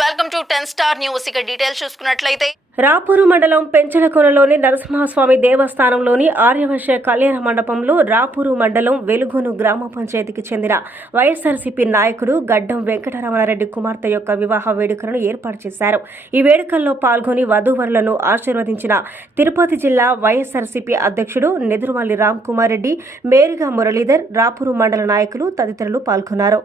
Welcome to 10 star news. ఇక details చూసుకున్నట్లయితే రాపూరు మండలం పెంచలకొనలోని నరసింహస్వామి దేవస్థానంలోని ఆర్యవైశ్య కళ్యాణ మండపంలో రాపూరు మండలం వెలుగొను గ్రామ పంచాయతీకి చెందిన వైఎస్ఆర్సీపీ నాయకుడు గడ్డం వెంకటరమణారెడ్డి కుమార్తె యొక్క వివాహ వేడుకలను ఏర్పాటు చేశారు. ఈ వేడుకల్లో పాల్గొని వధూవరులను ఆశీర్వదించిన తిరుపతి జిల్లా వైఎస్ఆర్సీపీ అధ్యక్షుడు నెదురుమల్లి రామ్ కుమార్ రెడ్డి, మేరిగా మురళీధర్, రాపూరు మండల నాయకులు తదితరులు పాల్గొన్నారు.